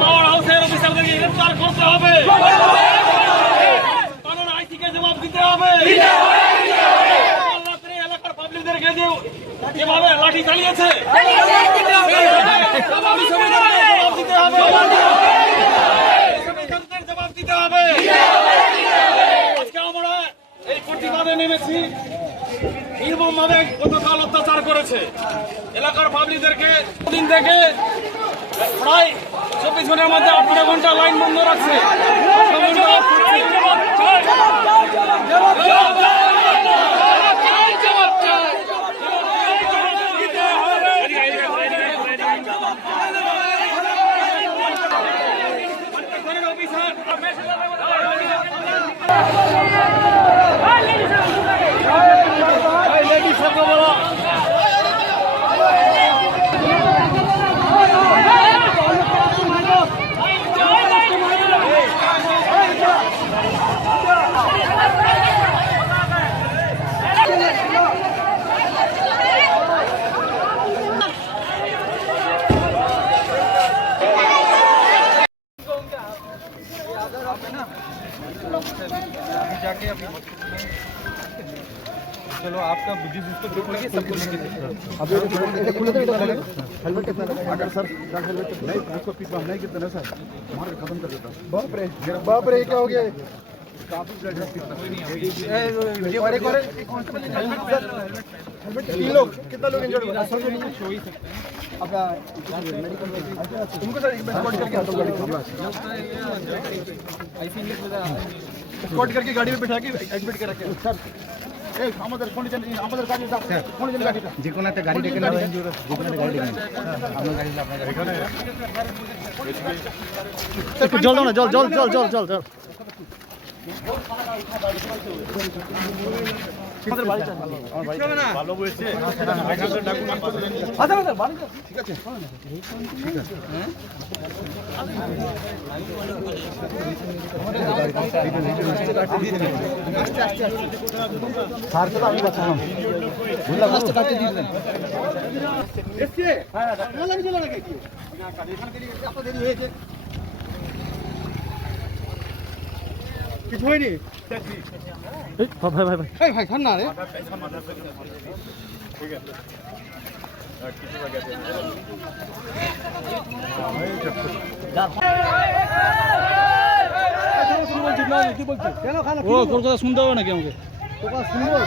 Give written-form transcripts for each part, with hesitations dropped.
পাওয়ার হাউসের অফিসারদেরকে গ্রেফতার করতে হবে, কারণ আইসিকে জবাব দিতে হবে। এলাকার পাবলিকদেরকে যেভাবে লাঠি চালিয়েছে জবাব দিতে হবে, জবাব দিতে হবে। আজকে আমরা এই প্রতিবাদে নেমেছি। নির্মমভাবে গতকাল অত্যাচার করেছে এলাকার পাবলিকদেরকে। দিন থেকে প্রায় 24 ঘন্টার মধ্যে 18 ঘন্টা লাইন বন্ধ রাখছে। जाके अभी चलो आपका बुद्धिस्ट इसको देखोगे सब कुछ अब ये खुले तो इधर लगा हेलमेट कितना लगा अगर सर हेलमेट नहीं उसको पीस नहीं कितना सर मार के खत्म कर देता। बाप रे क्या हो गया? काफी हेलमेट 3 लोग कितना लोग इंजर्ड हुआ सर? शो ही सकते हैं अपना मेडिकल तुमको सर एक बार स्पॉट करके आता हूं स्पॉट करके गाड़ी में बिठा के एडमिट कर रखे सर। এই আমাদের আমাদের গাড়ি গাড়ি যে কোনো একটা গাড়ি ডেকে নেওয়া যে কোনো একটা গাড়ি ডেকে আপনার গাড়ি আপনার এখানে একটু জল দাও না জল জল জল জল জল জল আমাদের বাড়িটা আমার বাড়ি না ভালো বলেছে আচ্ছা আচ্ছা বাড়ি ঠিক আছে ঠিক আছে হ্যাঁ আস্তে আস্তে স্যার তো আমি বাঁচালাম বুঝলাম আস্তে কাটতে দিয়ে দিলেন এসছে হ্যাঁ ডাক্তার লাগি চলে নাকি না কাটে এখানে গেলে এত দেরি হয়েছে কিছু হয়নি এই ভাই ভাই ভাই এই ভাই ছাড় না রে ঠিক আছে কিছু বাকি আছে ও কলকাতা শুনতে হবে নাকি আমাকে শুনবো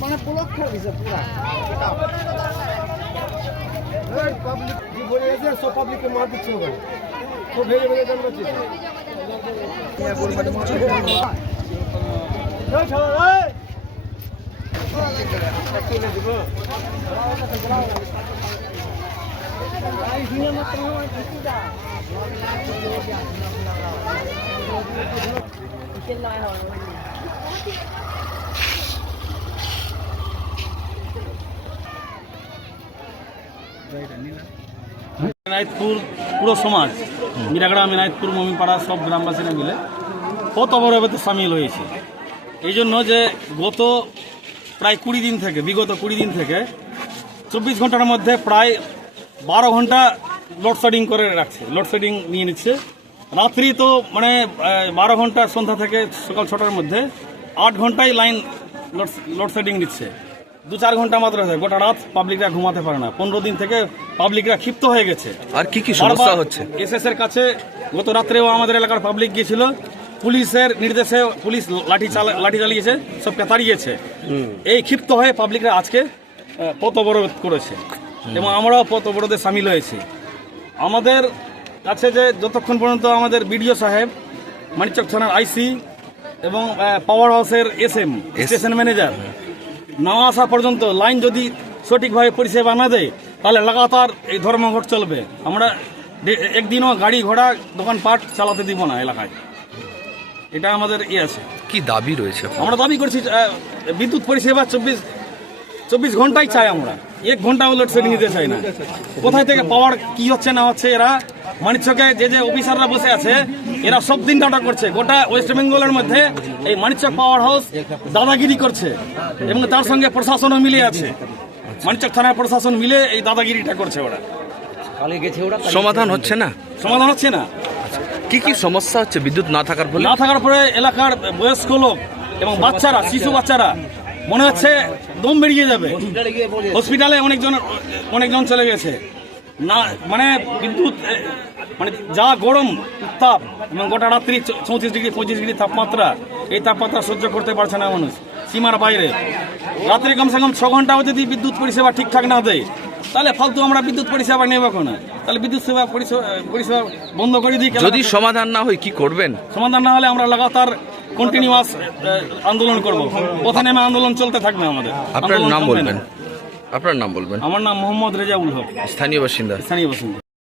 মানে ব্লক করে দিছে পুরা পাবলিক যে বলে আছে সব পাবলিককে মার দিচ্ছে ওখানে তো ভেঙে ভেঙে জানাচ্ছে মিনাইতপুর পুরো সমাজ মিরাগড়া মিনাইতপুর মমিপাড়া সব গ্রামবাসীরা মিলে কত অবরোধে সামিল হয়েছে এই জন্য যে গত প্রায় 20 দিন থেকে বিগত 20 দিন থেকে 24 ঘন্টার মধ্যে প্রায় 12 ঘন্টা লোডশেডিং করে রাখছে, লোডশেডিং নিয়ে নিচ্ছে। রাত্রি তো মানে 12 ঘন্টা সন্ধ্যা থেকে সকাল 6টার মধ্যে 8 ঘন্টায় লাইন লোডশেডিং নিচ্ছে। 2-4 ঘন্টা মাত্র হয়, গোটা রাত পাবলিকরা ঘুমাতে পারে না। 15 দিন থেকে পাবলিকরা ক্ষিপ্ত হয়ে গেছে। আর কি কি সমস্যা হচ্ছে? এসএস এর কাছে গত রাত্রেও আমাদের এলাকার পাবলিক গিয়েছিল, পুলিশের নির্দেশে পুলিশ লাঠি চালিয়েছে, সবকে তাড়িয়েছে। এই ক্ষিপ্ত হয়ে পাবলিকরা আজকে পথ অবরোধ করেছে এবং আমরাও পথ অবরোধে সামিল হয়েছি। আমাদের কাছে যে যতক্ষণ পর্যন্ত আমাদের বিডিও সাহেব, মানিকচক থানার আইসি এবং পাওয়ার হাউসের এসএম স্টেশন ম্যানেজার না আসা পর্যন্ত, লাইন যদি সঠিকভাবে পরিষেবা না দেয়, তাহলে লাগাতার এই ধর্মঘট চলবে। আমরা একদিনও গাড়ি ঘোড়া দোকানপাট চালাতে দিব না এলাকায়। এটা আমাদের আছে। কি দাবি রয়েছে? আমরা দাবি করছি বিদ্যুৎ পরিষেবা 24 ঘন্টাই চাই আমরা, 1 ঘন্টাও লোডশেডিং নিতে চাই না। কোথায় থেকে পাওয়ার কি হচ্ছে না হচ্ছে, এরা মানিকচকে যে অফিসাররা বসে আছে, এরা সব দিন নাটক করছে। গোটা ওয়েস্ট বেঙ্গলের মধ্যে এই মানিকচক পাওয়ার হাউস দাদাগিরি করছে এবং তার সঙ্গে প্রশাসনও মিলে আছে। মানিকচক থানার প্রশাসন মিলে এই দাদাগিরিটা করছে। ওরা সমাধান হচ্ছে না? সমাধান হচ্ছে না। কি কি সমস্যা হচ্ছে বিদ্যুৎ না থাকার ফলে? না থাকার পরে এলাকার বয়স্ক লোক এবং বাচ্চারা, শিশু বাচ্চারা মনে হচ্ছে দম বেরিয়ে যাবে। হসপিটালে অনেকজন চলে গেছে না। মানে বিদ্যুৎ মানে যা গরম উত্তাপ এবং গোটা রাত্রি 34 ডিগ্রি 25 ডিগ্রি তাপমাত্রা, এই তাপমাত্রা সহ্য করতে পারছে না মানুষ, সীমার বাইরে। রাত্রে কমসে কম 6 ঘন্টাও যদি বিদ্যুৎ পরিষেবা ঠিকঠাক না দেয়, তাহলে ফালতু আমরা বিদ্যুৎ পরিষেবা নেব না। তাহলে বিদ্যুৎ পরিষেবা বন্ধ করে দিই। যদি সমাধান না হয় কি করবেন? সমাধান না হলে আমরা লাগাতার কন্টিনিউয়াস আন্দোলন করব। পথে নেমে আন্দোলন চলতে থাকবে আমাদের। আপনার নাম বলবেন? আপনার নাম বলবেন? আমার নাম মোহাম্মদ রেজাউল হক, স্থানীয় বাসিন্দা। স্থানীয় বাসিন্দা।